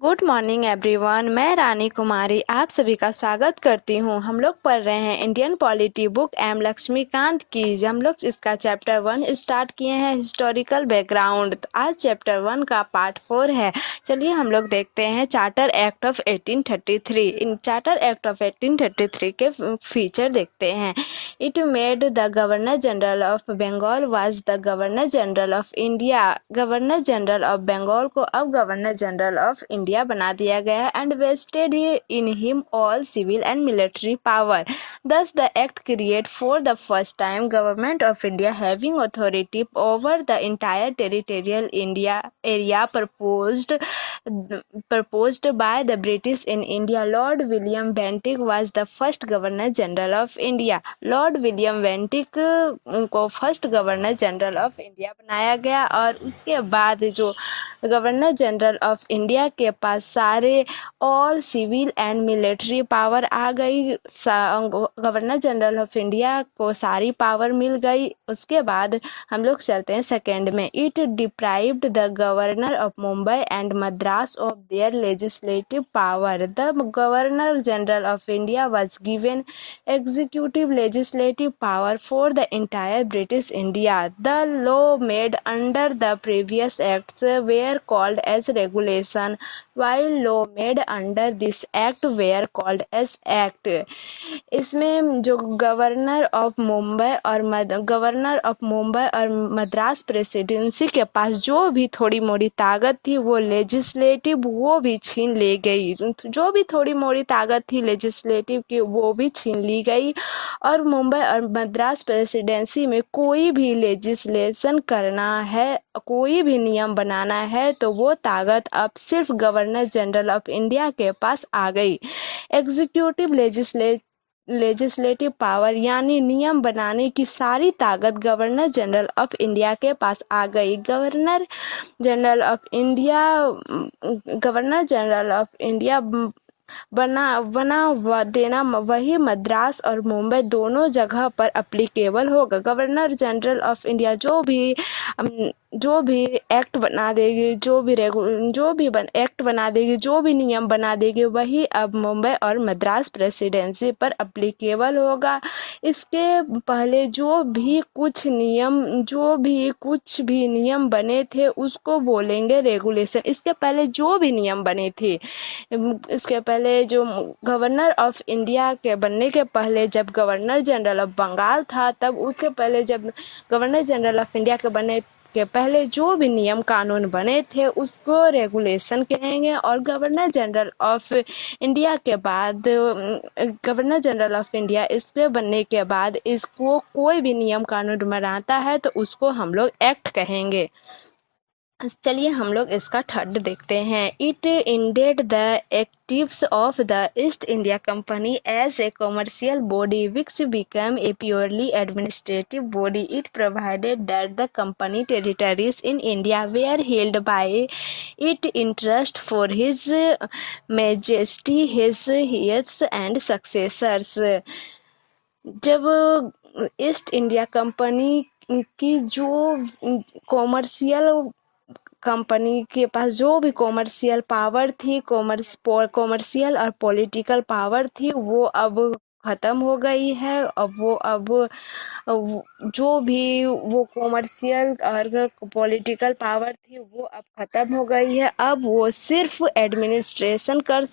Good morning everyone. मैं रानी कुमारी आप सभी का स्वागत करती हूँ। हम लोग पढ़ रहे हैं Indian polity book M Laxmikanth की। हम लोग इसका चैप्टर 1 स्टार्ट किए हैं, हिस्टोरिकल बैकग्राउंड। तो आज चैप्टर 1 का पार्ट 4 है। चलिए हम लोग देखते हैं charter act of 1833। In charter act of 1833 के फीचर देखते हैं। It made the governor general of Bengal was the governor general of India. Governor general of Bengal को अब गवर्नर जनरल ऑफ इंडिया बना दिया गया and vested in him all civil and military power. Thus, the act created for the first time government of India having authority over the entire territorial India area proposed by the British in India. Lord William Bentinck was the first Governor General of India. Lord William Bentinck को first governor general of India बनाया गया और उसके बाद जो governor general of India के पास सारे all civil and military power आ गई। गवर्नर जनरल ऑफ इंडिया को सारी पावर मिल गई। उसके बाद हम लोग चलते हैं सेकेंड में। It deprived the governor of Mumbai and Madras of their legislative power. The governor general of India was given executive legislative power for the entire British India. The law made under the previous acts were called as regulation, while law made under this act were called as act. इसमें जो governor of Mumbai और Madras presidency के पास जो भी थोड़ी मोड़ी ताकत थी वो लेजिस्लेटिव वो भी छीन ली गई। जो भी थोड़ी मोड़ी ताकत थी लेजिस्लेटिव की वो भी छीन ली गई और मुंबई और मद्रास प्रेसिडेंसी में कोई भी लेजिस्लेशन करना है, कोई भी नियम बनाना है तो वो ताकत अब सिर्फ गवर्नर जनरल ऑफ इंडिया के पास आ गई। एग्जीक्यूटिव लेजिस्लेटिव पावर यानी नियम बनाने की सारी ताकत गवर्नर जनरल ऑफ इंडिया के पास आ गई। गवर्नर जनरल ऑफ इंडिया बना देना वही मद्रास और मुंबई दोनों जगह पर अप्लीकेबल होगा। गवर्नर जनरल ऑफ इंडिया जो भी एक्ट बना देगी, जो भी एक्ट बना देगी, जो भी नियम बना देगी वही अब मुंबई और मद्रास प्रेसिडेंसी पर अप्लीकेबल होगा। इसके पहले जो भी कुछ भी नियम बने थे उसको बोलेंगे रेगुलेशन। इसके पहले जो भी नियम बने थे, इसके पहले जो गवर्नर ऑफ इंडिया के बनने के पहले जब गवर्नर जनरल ऑफ बंगाल था, तब उसके पहले जब गवर्नर जनरल ऑफ इंडिया के बनने के पहले जो भी नियम कानून बने थे उसको रेगुलेशन कहेंगे। और गवर्नर जनरल ऑफ इंडिया के बाद गवर्नर जनरल ऑफ इंडिया इसके बनने के बाद इसको कोई भी नियम कानून बनाता है तो उसको हम लोग एक्ट कहेंगे। चलिए हम लोग इसका थर्ड देखते हैं। It ended the activities of the East India company as a commercial body which become a purely administrative body. It provided that the company territories in India were held by it interest for his majesty his heirs and successors. जब East India company की जो commercial company के पास जो भी commercial power थी, commercial और political power थी, वो अब ख़त्म हो गई है। अब जो भी वो कॉमर्शियल और पॉलिटिकल पावर थी वो अब ख़त्म हो गई है। अब वो सिर्फ एडमिनिस्टर कर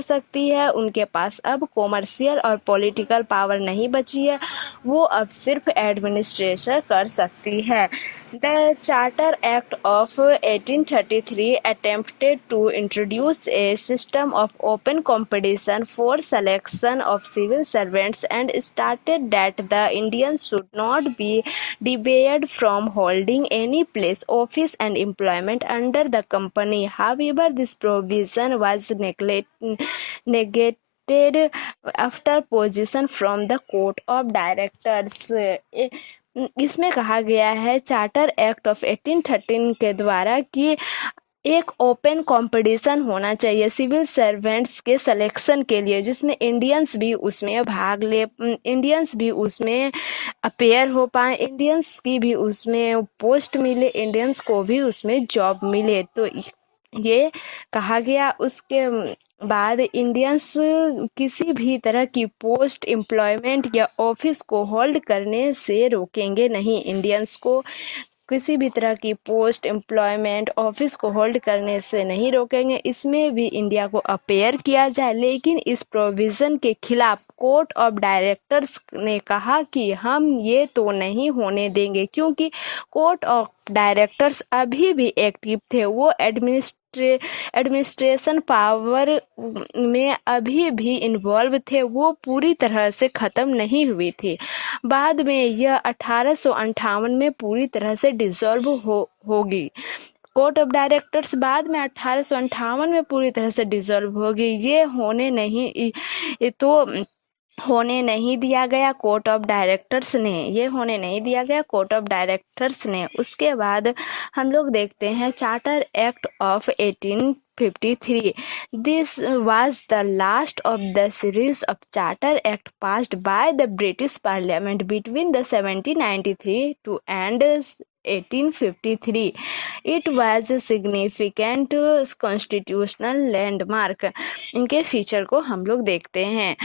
सकती है। उनके पास अब कॉमर्शियल और पॉलिटिकल पावर नहीं बची है, वो अब सिर्फ एडमिनिस्ट्रेशन कर सकती है। The Charter Act of 1833 attempted to introduce a system of open competition for selection of civil servants and stated that the Indians should not be debarred from holding any place, office and employment under the company. However, this provision was negated after position from the Court of Directors. इसमें कहा गया है charter act of 1813 के द्वारा कि एक open competition होना चाहिए सिविल सर्वेंट्स के सिलेक्शन के लिए, जिसमें इंडियंस भी उसमें भाग ले, इंडियंस भी उसमें अपेयर हो पाए, इंडियंस की भी उसमें पोस्ट मिले, इंडियंस को भी उसमें जॉब मिले। तो ये कहा गया। उसके बाद इंडियंस किसी भी तरह की पोस्ट एम्प्लॉयमेंट या ऑफिस को होल्ड करने से रोकेंगे नहीं। इंडियंस को किसी भी तरह की पोस्ट एम्प्लॉयमेंट ऑफिस को होल्ड करने से नहीं रोकेंगे। इसमें भी इंडिया को अपेयर किया जाए, लेकिन इस प्रोविज़न के खिलाफ कोर्ट ऑफ डायरेक्टर्स ने कहा कि हम ये तो नहीं होने देंगे, क्योंकि कोर्ट ऑफ डायरेक्टर्स अभी भी एक्टिव थे। वो एडमिनिस्ट्रेशन पावर में अभी भी इन्वॉल्व थे, वो पूरी तरह से ख़त्म नहीं हुई थी। बाद में यह 1858 में पूरी तरह से डिसॉल्व होगी। कोर्ट ऑफ डायरेक्टर्स बाद में 1858 में पूरी तरह से डिसॉल्व होगी। ये होने नहीं दिया गया कोर्ट ऑफ डायरेक्टर्स ने, ये होने नहीं दिया गया कोर्ट ऑफ डायरेक्टर्स ने। उसके बाद हम लोग देखते हैं charter act of 1853। This was the last of the series of charter act passed by the British parliament between the 1793 to and 1853. It was a significant constitutional landmark. इनके feature को हम लोग देखते हैं।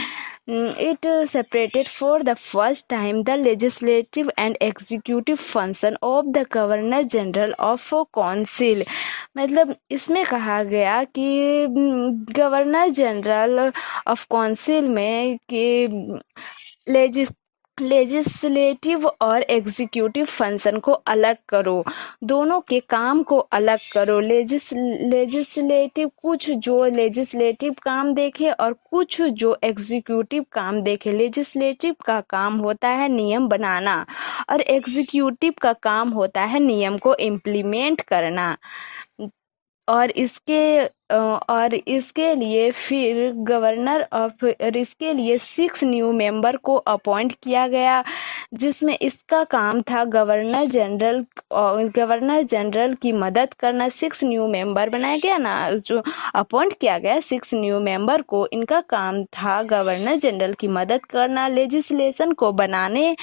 It separated for the first time the legislative and executive function of the Governor General of Council. मतलब इसमें कहा गया कि गवर्नर जनरल ऑफ काउंसिल में कि लेजिस्लेटिव और एग्जीक्यूटिव फंक्शन को अलग करो, दोनों के काम को अलग करो। लेजिस्लेटिव कुछ जो लेजिस्लेटिव काम देखे और कुछ जो एग्जीक्यूटिव काम देखे। लेजिस्लेटिव का काम होता है नियम बनाना और एग्जीक्यूटिव का काम होता है नियम को इम्प्लीमेंट करना। और इसके लिए फिर इसके लिए 6 न्यू मेंबर को अपॉइंट किया गया, जिसमें इसका काम था गवर्नर जनरल की मदद करना। 6 न्यू मेंबर बनाया गया ना, जो अपॉइंट किया गया 6 न्यू मेंबर को, इनका काम था गवर्नर जनरल की मदद करना। लेजिस्लेशन को बनाने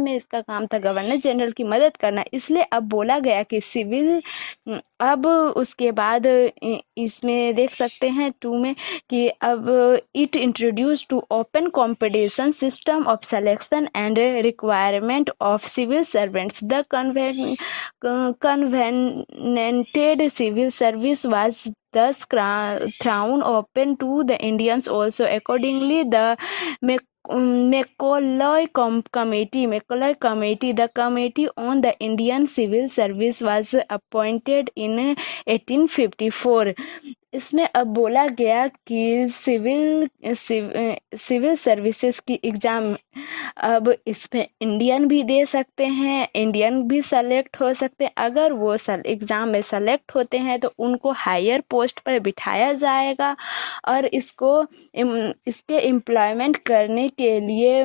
में इसका काम था गवर्नर जनरल की मदद करना। इसलिए अब बोला गया कि अब उसके बाद इसमें देख सकते हैं 2 में कि अब it introduce to open competition system of selection and requirement of civil servants. The covenanted civil service was thus thrown open to the Indians also. Accordingly, the Macaulay Committee, the Committee on the Indian Civil Service was appointed in 1854. इसमें अब बोला गया कि civil services की exam अब इसमें Indian भी दे सकते हैं, इंडियन भी सेलेक्ट हो सकते हैं। अगर वो एग्ज़ाम में सेलेक्ट होते हैं तो उनको हायर पोस्ट पर बिठाया जाएगा और इसके एम्प्लॉयमेंट करने के लिए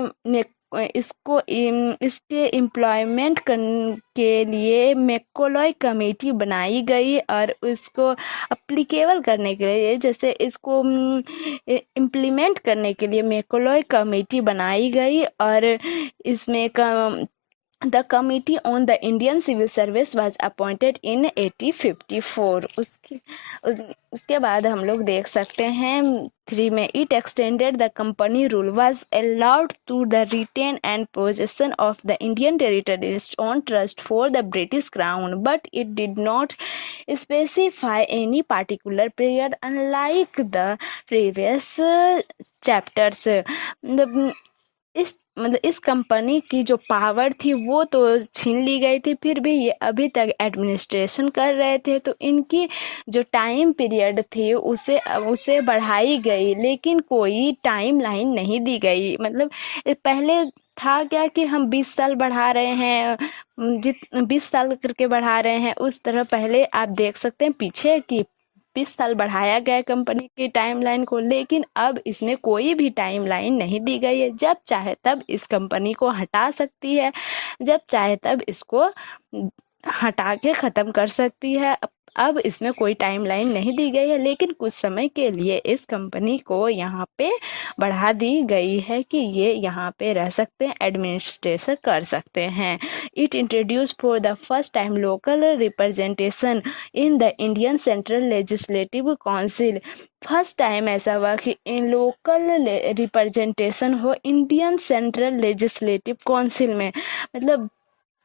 इसके एम्प्लॉयमेंट के लिए मैकॉलॉय कमेटी बनाई गई और इसको अप्लीकेबल करने के लिए, जैसे इसको इम्प्लीमेंट करने के लिए मैकॉलॉय कमेटी बनाई गई। और इसमें The Committee on the Indian Civil Service was appointed in 1854. उसके बाद हम लोग देख सकते हैं 3 में it extended the company rule was allowed to the retain and possession of the Indian territories on trust for the British Crown, but it did not specify any particular period unlike the previous chapters. इस company की जो power थी वो तो छीन ली गई थी, फिर भी ये अभी तक एडमिनिस्ट्रेशन कर रहे थे, तो इनकी जो टाइम पीरियड थी उसे बढ़ाई गई, लेकिन कोई टाइम लाइन नहीं दी गई। मतलब पहले था क्या कि हम 20 साल बढ़ा रहे हैं, 20 साल करके बढ़ा रहे हैं, उस तरह पहले आप देख सकते हैं पीछे कि 20 साल बढ़ाया गया कंपनी की टाइमलाइन को, लेकिन अब इसमें कोई भी टाइमलाइन नहीं दी गई है। जब चाहे तब इस कंपनी को हटा सकती है, जब चाहे तब इसको हटा के ख़त्म कर सकती है। अब इसमें कोई टाइमलाइन नहीं दी गई है, लेकिन कुछ समय के लिए इस कंपनी को यहाँ पे बढ़ा दी गई है कि ये यहाँ पे रह सकते हैं, एडमिनिस्ट्रेशन कर सकते हैं। It introduce for the first time local representation in the Indian central legislative council. First time ऐसा हुआ कि इन लोकल रिप्रेजेंटेशन हो इंडियन सेंट्रल लेजिस्लेटिव काउंसिल में, मतलब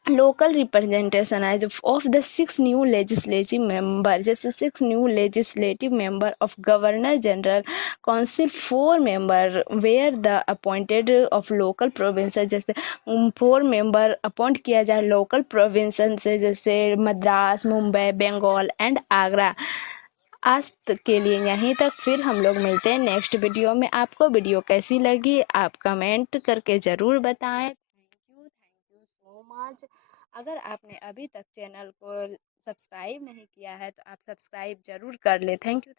लोकल रिप्रेजेंटेशन है जो of the 6 new legislative member, जैसे 6 new legislative member of governor general council, 4 member where the appointed of local province, जैसे 4 मेंबर अपॉइंट किया जाए लोकल प्रोविंस से, जैसे मद्रास, मुंबई, बंगाल एंड आगरा। आज तक के लिए यहीं तक, फिर हम लोग मिलते हैं नेक्स्ट वीडियो में। आपको वीडियो कैसी लगी आप कमेंट करके ज़रूर बताएं। Thank you so much. अगर आपने अभी तक चैनल को सब्सक्राइब नहीं किया है तो आप सब्सक्राइब ज़रूर कर ले। Thank you.